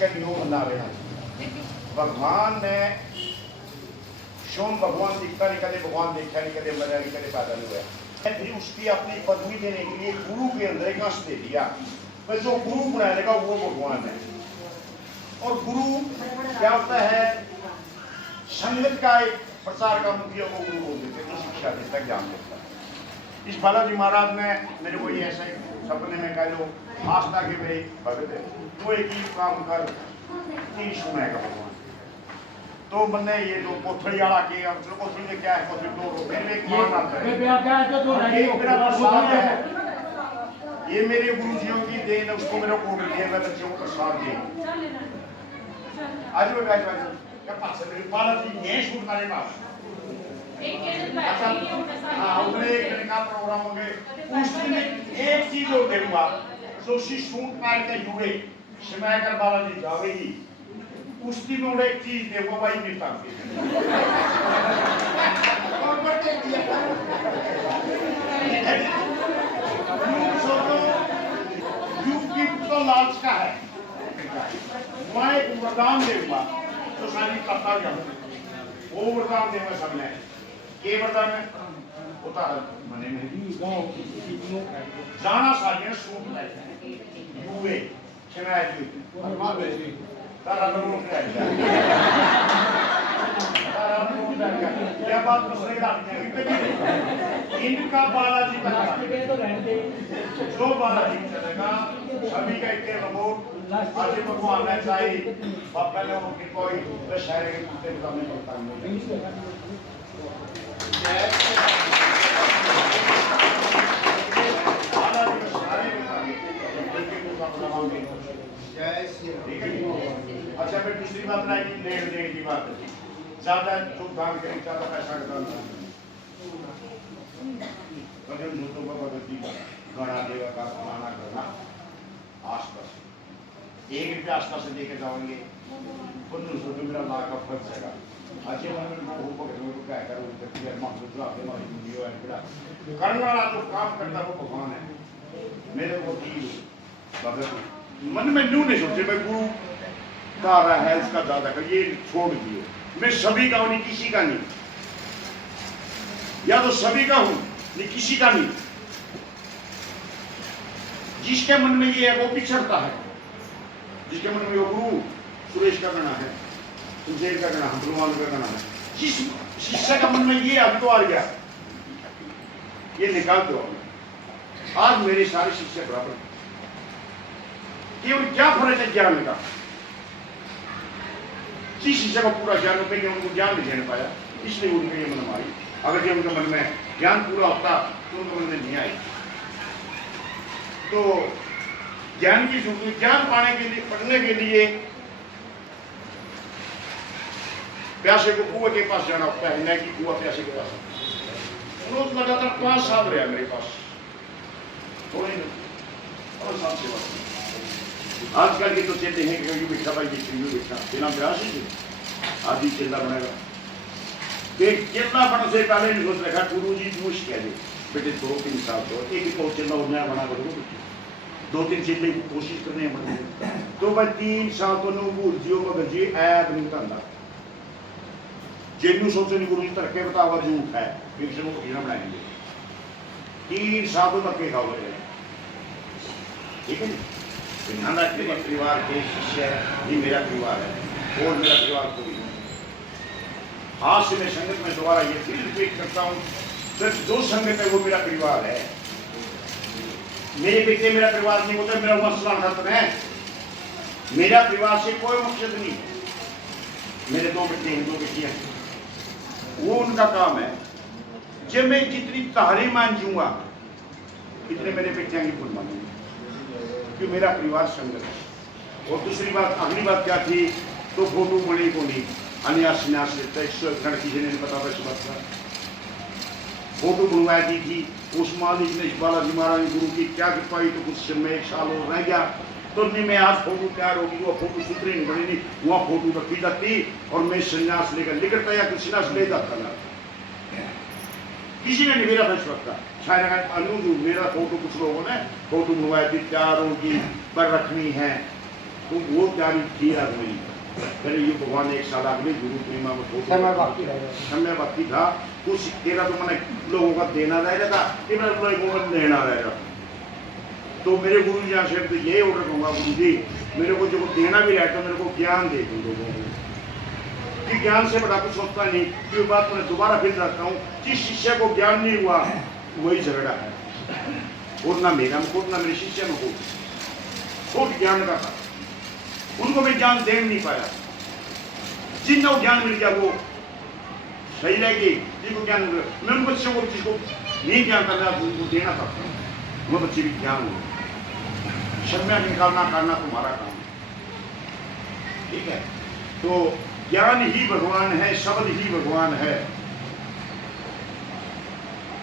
इसका दिनों बना रहे हैं भगवान ने शोम भगवान दिखता नहीं, कदे भगवान देखा नहीं, कदे मरा नहीं, कदे पैदा नहीं हुआ। फिर उसकी अपनी पदवी देने के लिए गुरु के अंदर एक अंश दे दिया, पर जो गुरु बनाने का वो भगवान है। और गुरु क्या होता है? संगत का एक प्रचार का मुखिया को गुरु बोल देते, जो शिक्षा देता है, ज्ञान देता है। इस बालाजी महाराज ने मेरे को ये ऐसा सपने में कह लो आस्था के मेरे भगत है, तो एक ही काम कर 3 सुनाएगा भगवान। तो मैंने ये जो कोथड़ी वाला के कोथड़ी में क्या है, कोथड़ी दो मेरे एक मान आता है, ये मेरा प्रसाद है, ये मेरे गुरुजियों की देन है, उसको मेरे को दिया, मैं बच्चों को प्रसाद दिया। आज मैं गाइस क्या पास है मेरे बालाजी ये शूट मारे पास हाँ उधर एक का प्रोग्राम होंगे, उस दिन एक चीज और देखूंगा, जो सी शूट मार के जुड़े समय कर बालाजी जावेगी, उस दिन और एक चीज देखो भाई मिलता है तो लालच का है, मैं एक वरदान दूंगा तो सारी करता जाऊँ, वो वरदान देंगे सबने। ये वरदान है होता है मने में जाना सारियां सूट लाए युवे छनाए जी परमात्मा बेसी तारा नमो क्या बात मसले डालते हैं इनका बालाजी का जो बालाजी चलेगा सभी का एक लोगों आज भगवान ने चाहे बाबा ने उनकी कोई दशहरे के कुत्ते बताने पड़ता है अच्छा फिर दूसरी बात ना कि लेन देन की बात है, ज्यादा जो दान करें ज्यादा पैसा का दान करें दूसरों को बदलती गणा देवा का फलाना करना आसपास 1 रुपया आसपास से देके जाओगे 1500 मेरा लाख का खर्च है। अच्छे मन में वो को क्या करो फिर मासूम जो आपने हमारी वीडियो है बड़ा करने वाला जो काम करता वो भगवान है। मेरे को की भगत मन में न्यू नहीं सोचे मैं गुरु का रहा है उसका ज्यादा कर ये छोड़ दिए, मैं सभी का हूं नहीं किसी का नहीं, या तो सभी का हूं नहीं किसी का नहीं। जिसके मन में ये है वो पिछड़ता है, जिसके मन में वो गुरु सुरेश का गणा है, सुशेर का गणा है, हनुमान का गणा है, जिस शिष्य का मन में ये अब तो आ गया ये निकाल दो। आज मेरे सारे शिष्य बराबर केवल क्या फर्क है ज्ञान का, जिस शिष्य को पूरा ज्ञान होता है उनको ज्ञान नहीं देने पाया इसलिए उनके ये मन मारी। अगर जो उनके मन में ज्ञान पूरा होता तो उनके मन में नहीं आई। तो ज्ञान की जरूरत, ज्ञान पाने के लिए पढ़ने के लिए प्यासे को कुएं के पास जाना होता है, न कि कुआ प्यासे के पास। रोज लगातार 5 साल रहा मेरे पास, थोड़े और साल सेवा। आजकल के तो चलते हैं कि बिठा भाई यू बिठा बिना प्रयास ही आदि चिल्ला बनेगा। चिल्ला बनने से पहले नहीं सोच रखा गुरु जी मुश्किल है बेटे 2-3 साल तो एक ही चिल्ला नया बना करो, 2-3 चिल्ले की कोशिश करने पड़ती तो भाई 3 साल तो नो भूल जियो मगर जी ऐप नहीं करता जिन्नू सोचे नहीं गुरु जी तरके बतावा झूठ है फिर से वो भगीना बनाएंगे 3 साल तो तक खाओगे ठीक है। नाना परिवार के शिष्य ये मेरा परिवार है और मेरा परिवार कोई नहीं। आज से मैं संगत में दोबारा ये फिर रिपीट करता हूँ, सिर्फ जो संगत है वो मेरा परिवार है। मेरे बेटे मेरा परिवार नहीं होता, मेरा मसला खत्म है। मेरा परिवार से कोई मकसद नहीं। मेरे 2 बेटे हैं 2 बेटियां, वो उनका काम है। जब मैं जितनी तारी मान जूंगा इतने मेरे बेटियां की फुल मानूंगा कि मेरा परिवार संगत है। और दूसरी बात अगली बात क्या थी तो फोटो बड़ी को नहीं अन्यास न्यास लड़की जिन्हें पता था इस बात का फोटो बनवाई दी थी उस मालिक ने बालाजी महाराज गुरु की क्या कृपा तो कुछ में 1 साल और रह गया तो नहीं मैं आज फोटो तैयार होगी वो फोटो सुथरी नहीं बनी वहाँ फोटो रखी जाती और मैं संन्यास लेकर निकलता या कुछ संन्यास ले जाता ना किसी ने नहीं मेरा फैसला रखा। शायद अनुज मेरा फोटो कुछ लोगों ने फोटो बनवाई थी तैयार होगी पर रखनी है तो वो तैयारी थी आदमी फिर ये भगवान एक साल अगले गुरु पूर्णिमा में समय बाकी था कुछ तेरा तो मैंने लोगों का देना रहेगा था तेरा लोगों का लेना रहेगा। तो मेरे गुरु जी से तो ये ऑर्डर दूंगा, गुरु जी मेरे को जो देना भी रहता मेरे को ज्ञान दे दूँ लोगों को, कि ज्ञान से बड़ा कुछ होता नहीं। ये बात मैं दोबारा फिर रखता हूँ, जिस शिष्य को ज्ञान नहीं हुआ वही झगड़ा है, और ना मेरा में ना मेरे शिष्य में खुद ज्ञान का था, उनको मैं ज्ञान दे नहीं पाया। जिनको ज्ञान मिल गया वो सही रहेगी, जिनको ज्ञान मिल गया मैं उन बच्चों को जिसको नहीं ज्ञान करना उनको देना चाहता हूँ, वो बच्चे भी ज्ञान हो। शर्मा निकालना करना तुम्हारा काम है, ठीक है। तो ज्ञान ही भगवान है, शब्द ही भगवान है,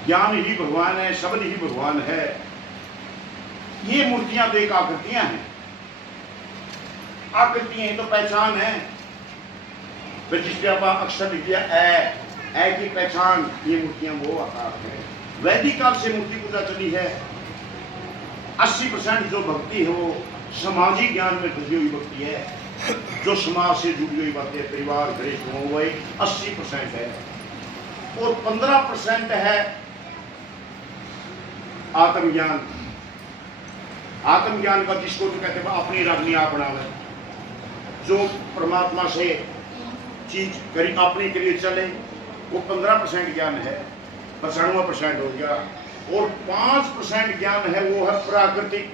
ज्ञान ही भगवान है, शब्द ही भगवान है। ये मूर्तियां तो एक आकृतियां हैं, आकृतियां तो पहचान है। जिसके आप अक्षर लिख दिया ए की पहचान, ये मूर्तियां वो आकार है। वैदिक काल से मूर्ति पूजा चली है। 80% जो भक्ति है वो समाजी ज्ञान में जुड़ी हुई भक्ति है, जो समाज से जुड़ी हुई बातें, परिवार गृहस्थ हो, वो 80% है, और 15% है आत्मज्ञान। आत्मज्ञान का जिसको तो कहते हैं अपनी रागनी आप बना ले, जो परमात्मा से चीज करी अपने के लिए चले, वो 15% ज्ञान है, 95% हो गया। और 5% ज्ञान है, वो है प्राकृतिक,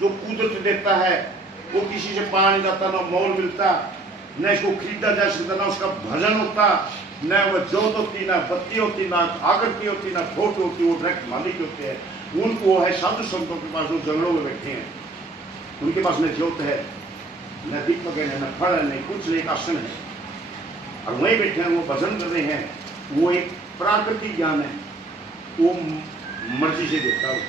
जो कुदरत देता है, वो किसी से पा नहीं जाता, ना मोल मिलता, न इसको खरीदा जा सकता, ना उसका भजन होता, न वो जोत होती, ना बत्ती होती, ना आकृति होती, ना फोटो होती, वो डायरेक्ट मालिक होते हैं। उनको है साधु संतों के पास जो जंगलों में बैठे हैं, उनके पास न ज्योत है, न दीपक है, न फल है, नहीं कुछ नहीं, आसन है, और वहीं बैठे हैं, वो भजन कर रहे हैं। वो एक प्राकृतिक ज्ञान है, वो मर्जी से देता है,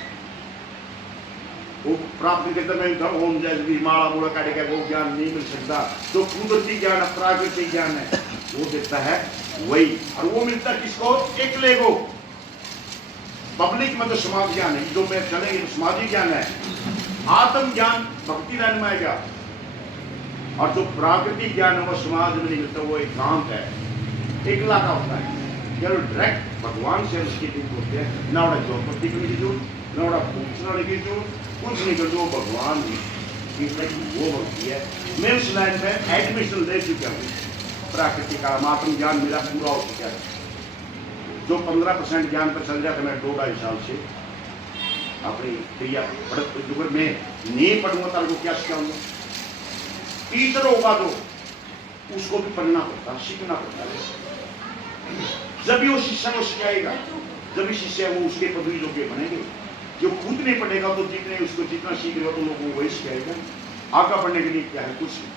वो प्राप्त करता मैं ओम जय माला मूला काटे का वो ज्ञान नहीं मिल सकता। जो कुदरती ज्ञान है, प्राकृतिक ज्ञान है, वो देता है वही। और वो मिलता किसको? एकले को। पब्लिक में तो समाज ज्ञान है, जो मैं चलेंगे तो समाजिक ज्ञान है। आत्म ज्ञान भक्ति लाइन में आएगा, और जो प्राकृतिक ज्ञान है वो समाज में नहीं मिलता, वो एकांत है, एकला का होता है। चलो डायरेक्ट भगवान से उसकी लिंक होते हैं, ना उड़ा चौपत्ती की जरूरत, ना उड़ा पूछने की जरूरत, कुछ नहीं कर, जो भगवान वो भक्ति है। मैं उस लाइन में एडमिशन ले चुका हूँ, प्राकृतिक आत्म ज्ञान मेरा पूरा हो चुका है। जो 15% ज्ञान पर चल जाता, मैं 2-2.5 साल से अपनी क्रिया पढ़ में नहीं पढ़ूंगा तो क्या सिखाऊंगा। टीचर होगा तो उसको भी पढ़ना पड़ता, सीखना पड़ता है, जब भी वो शिष्य को सिखाएगा, जब भी शिष्य वो उसके पदवी योग्य बनेंगे। जो खुद नहीं पढ़ेगा तो उसको जितना सीखेगा तो लोगों को वही सिखाएगा। आगे बढ़ने के लिए क्या है? कुछ नहीं।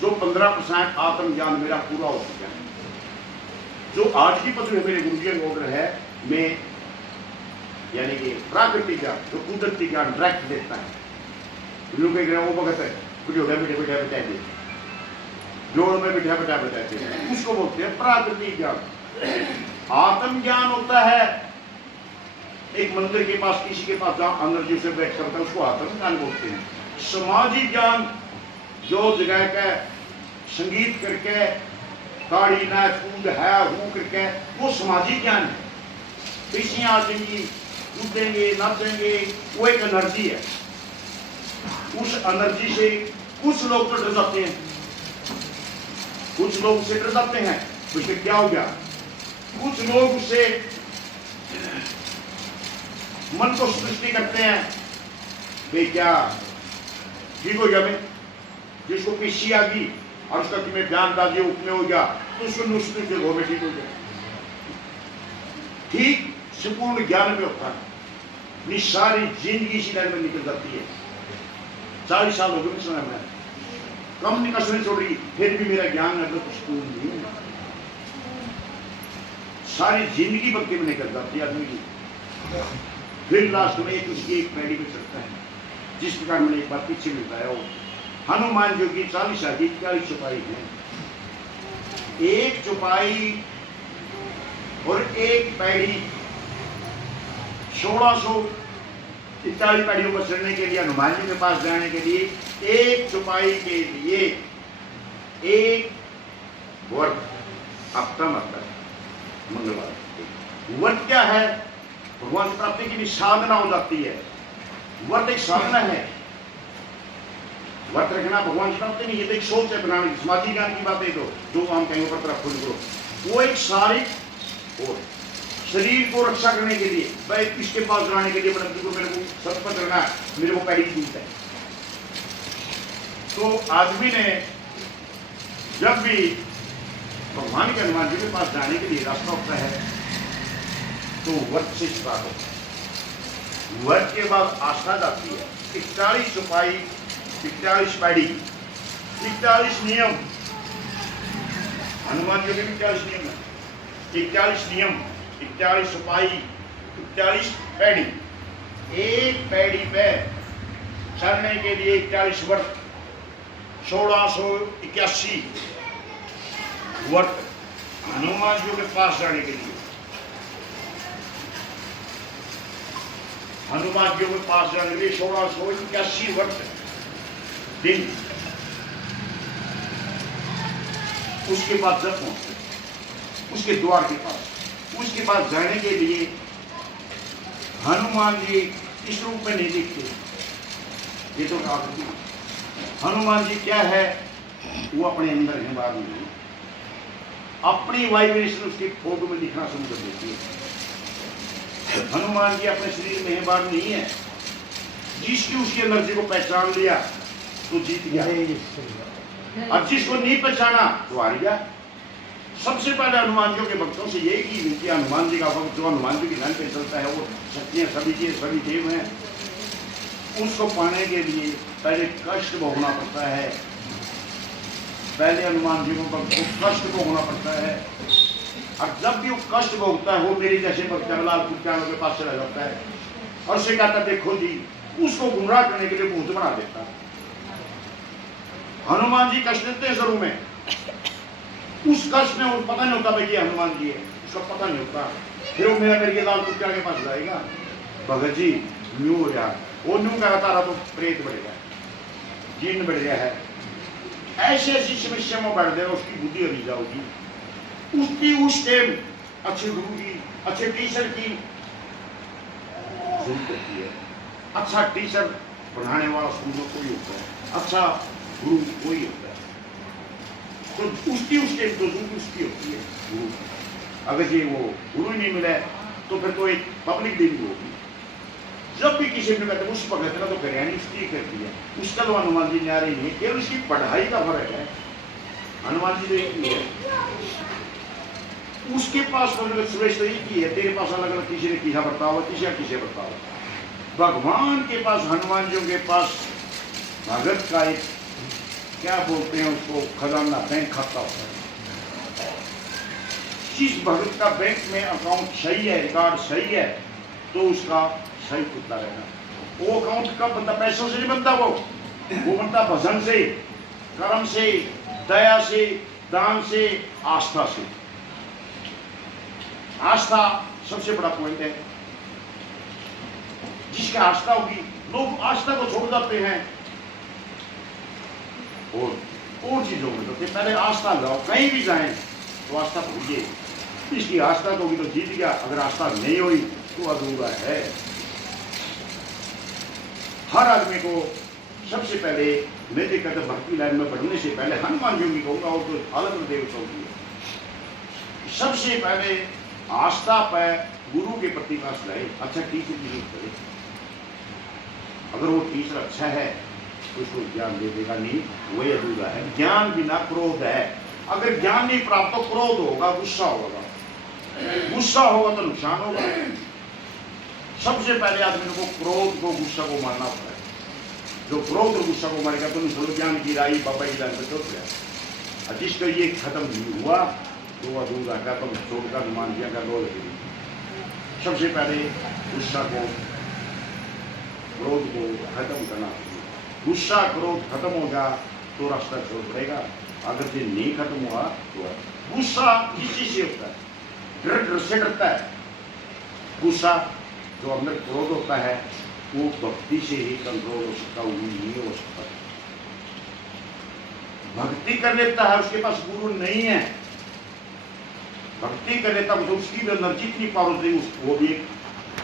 जो 15% आत्मज्ञान मेरा पूरा हो चुका है, जो आज की पदवी मेरे गुरुजी का ऑर्डर है, मैं यानी कि प्राकृतिक ज्ञान, जो कुदरती ज्ञान डायरेक्ट देता है। लोग वो भगत है, बिठा जोड़ में बिठा बताते हैं, उसको बोलते हैं प्राकृतिक ज्ञान। आत्म ज्ञान होता है एक मंदिर के पास, किसी के पास जहां अंदर जी से बैठ करता है, उसको आत्म ज्ञान बोलते हैं। सामाजिक ज्ञान जो जगह का संगीत करके, गाड़ी नाच कूद है हूँ करके, वो सामाजिक ज्ञान है। पीछियाँ आ जाएंगी, कूदेंगे, नाचेंगे, वो एक एनर्जी है। उस एनर्जी से कुछ लोग तो डर जाते हैं, कुछ लोग उससे डर जाते हैं, तो इसमें क्या हो गया? कुछ लोग उससे मन को सृष्टि करते हैं भाई क्या ठीक हो गया भाई, जिसको पीछी आ गई और उसका तुम्हें बयानबाजी उपने हो गया तो उसको नुस्खे से घो में ठीक हो गया। ठीक संपूर्ण ज्ञान में होता है, अपनी सारी जिंदगी इसी लाइन में निकल जाती है। 40 साल हो गए समय में कम निकल छोड़ रही, फिर भी मेरा ज्ञान है तो कुछ नहीं है। सारी जिंदगी भक्ति में निकल जाती है आदमी की, फिर लास्ट में एक उसकी एक पैड़ी में चढ़ता है। जिस प्रकार मैंने एक बार पीछे में बताया, वो हनुमान जो की 40 आदि 40 चौपाई है, एक चौपाई और एक पैड़ी 1640 पैड़ियों पर चढ़ने के लिए, हनुमान जी के पास जाने के लिए एक चौपाई के लिए एक व्रत हफ्ता मतलब मंगलवार। व्रत क्या है? भगवान की प्राप्ति की भी साधना हो जाती है। व्रत एक साधना है। व्रत रखना भगवान की प्राप्ति नहीं, ये तो एक सोच है बनाने की, समाधि ज्ञान की बात है। तो जो हम कहेंगे व्रत रखो करो, वो एक शारीरिक और शरीर को रक्षा करने के लिए, भाई इसके पास जाने के लिए मेरे को सत्पथ करना है, मेरे को पैड़ी की जरूरत है। तो आदमी ने जब भी भगवान के हनुमान जी के पास जाने के लिए रास्ता होता है तो व्रत से स्टार्ट होता है। व्रत के बाद आस्था जाती है। 41 चौपाई, 41 पैड़ी, 41 नियम। हनुमान जी के भी 41 नियम है। 41 नियम, 41 चौपाई, 41 पैड़ी। एक पैड़ी पे चढ़ने के लिए 41 व्रत, 1681 व्रत हनुमान जी के पास जाने के लिए। हनुमान जी के पास जाने के लिए 1681 व्रत दिन। उसके बाद जब पहुंचते उसके द्वार के पास, उसके पास जाने के लिए हनुमान जी इस रूप में नहीं दिखते। ये तो कहा हनुमान जी क्या है? वो अपने अंदर है, बाहर नहीं। अपनी वाइब्रेशन उसकी फोटो में दिखना शुरू कर देती है। हनुमान जी अपने शरीर में है, बाहर नहीं है। जिसकी उसकी एनर्जी को पहचान लिया तो जीत गया, और जिसको नहीं पहचाना तो हार गया। सबसे पहले हनुमान जी के भक्तों से यही की विनती, हनुमान जी का भक्त जो हनुमान जी की लाइन पे चलता है, वो शक्तियां सभी के सभी देव हैं। उसको पाने के लिए पहले कष्ट भोगना पड़ता है। पहले हनुमान जी को कष्ट भोगना पड़ता है, और जब भी वो कष्ट भोगता है, वो मेरे जैसे भक्त जंगलाल कुत्तानों के पास चला जाता है और उसे कहता देखो जी, उसको गुमराह करने के लिए भूत बना देता है। हनुमान जी कष्ट देते हैं जरूर में, उस कष्ट में वो पता नहीं होता भाई ये हनुमान जी है, उसका पता नहीं होता। फिर वो मेरे लाल कुत्ता के पास जाएगा, भगत जी न्यू हो रहा, वो न्यू का तारा तो प्रेत बढ़ गया, जीन बढ़ गया है, ऐसी ऐसी समस्या में बढ़ देगा, उसकी बुद्धि हरी जाओगी। उसकी उस टाइम अच्छे गुरु की, अच्छे टीचर की जरूरत होती है। अच्छा टीचर पढ़ाने वाला स्कूल में कोई होता है, अच्छा गुरु कोई होता है। तो उसकी उस टाइम तो जरूरत उसकी होती है गुरु। अगर ये वो गुरु ही नहीं मिला तो फिर तो एक पब्लिक डीलिंग होगी। जब भी किसी ने कहते उस भगत ने तो करियानी उसकी कर दिया, उसका तो हनुमान जी न्यारे नहीं है, केवल उसकी पढ़ाई का फर्क है। हनुमान जी तो एक ही है, उसके पास सुरेश तो एक ही है, तेरे पास अलग अलग किसी ने किसा बर्ताव हुआ, किसी का किसे बर्ताव हुआ। भगवान के पास, हनुमान जी के पास भगत का एक क्या बोलते हैं उसको, खजाना, बैंक खाता होता है। जिस भगत का बैंक में अकाउंट सही है, रिकॉर्ड सही है, तो उसका सही खुदता रहना। वो अकाउंट कब बनता? पैसों से नहीं बनता, वो बनता भजन से, कर्म से, दया से, दान से, आस्था से। आस्था सबसे बड़ा पॉइंट है। जिसकी आस्था होगी, लोग आस्था को छोड़ जाते हैं और चीजों में तो पहले आस्था लाओ। कहीं भी जाएं तो आस्था भूलिए, इसकी आस्था तो होगी तो जीत गया, अगर आस्था नहीं हुई तो अधूरा है। हर आदमी को सबसे पहले मेरे कहते भक्ति लाइन में बढ़ने से पहले हनुमान जी की कहूंगा, और तो अलग देवता होगी, सबसे पहले आस्था पर गुरु के प्रति विश्वास लाए। अच्छा टीचर की जरूरत पड़े, अगर वो टीचर अच्छा है तो उसको ज्ञान दे देगा, नहीं वही अधूरा है। ज्ञान बिना क्रोध है, अगर ज्ञान नहीं प्राप्त तो क्रोध होगा, गुस्सा होगा, गुस्सा होगा तो नुकसान होगा। सबसे पहले आदमी को क्रोध को, गुस्सा को मारना पड़ता है। जो क्रोध और गुस्सा को मारेगा तो निश्चित ज्ञान की राई बाबा की लाइन पर चल गया। और जिसका ये खत्म नहीं हुआ तो अधूरा का तो छोड़कर हनुमान जी का लो लगेगी। सबसे पहले गुस्सा को, क्रोध को खत्म करना। गुस्सा क्रोध खत्म होगा तो रास्ता छोड़ पड़ेगा, अगर ये नहीं खत्म हुआ तो गुस्सा किसी से होता है, डर से डरता है। गुस्सा जो अंदर क्रोध होता है वो भक्ति से ही कंट्रोल हो सकता, वो नहीं हो सकता। भक्ति कर लेता है, उसके पास गुरु नहीं है, भक्ति कर लेता है, उसकी भी अंदर जितनी पावर होती है वो भी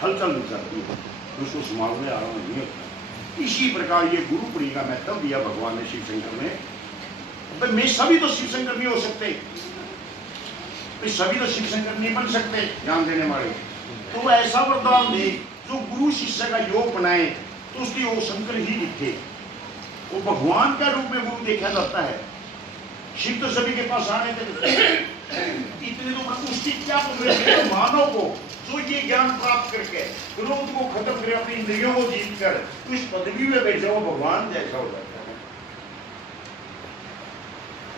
हलचल नहीं करती है, उसको समाज में आराम नहीं होता। इसी प्रकार ये गुरु पुरी का महत्व दिया भगवान ने शिव शंकर ने। तो मैं सभी तो शिव शंकर नहीं हो सकते, सभी तो शिव शंकर नहीं बन सकते ज्ञान देने वाले, तो ऐसा वरदान दे जो गुरु शिष्य का योग बनाए, तो उसकी वो शंकर ही दिखे, वो भगवान का रूप में गुरु देखा जाता है। शिव तो सभी के पास आने थे, इतने तो उसकी क्या तो मानव को जो ये ज्ञान प्राप्त करके क्रोध को खत्म करे, अपनी इंद्रियों को जीत कर तो इस पदवी में बैठे वो भगवान जैसा हो जाता है।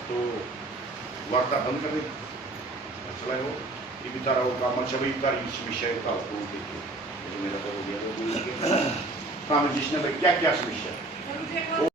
तो वार्ता बंद कर दे, चला हो इतारा हो काम सभी इस विषय का मेरा तो हो गया काम जिसने क्या क्या समस्या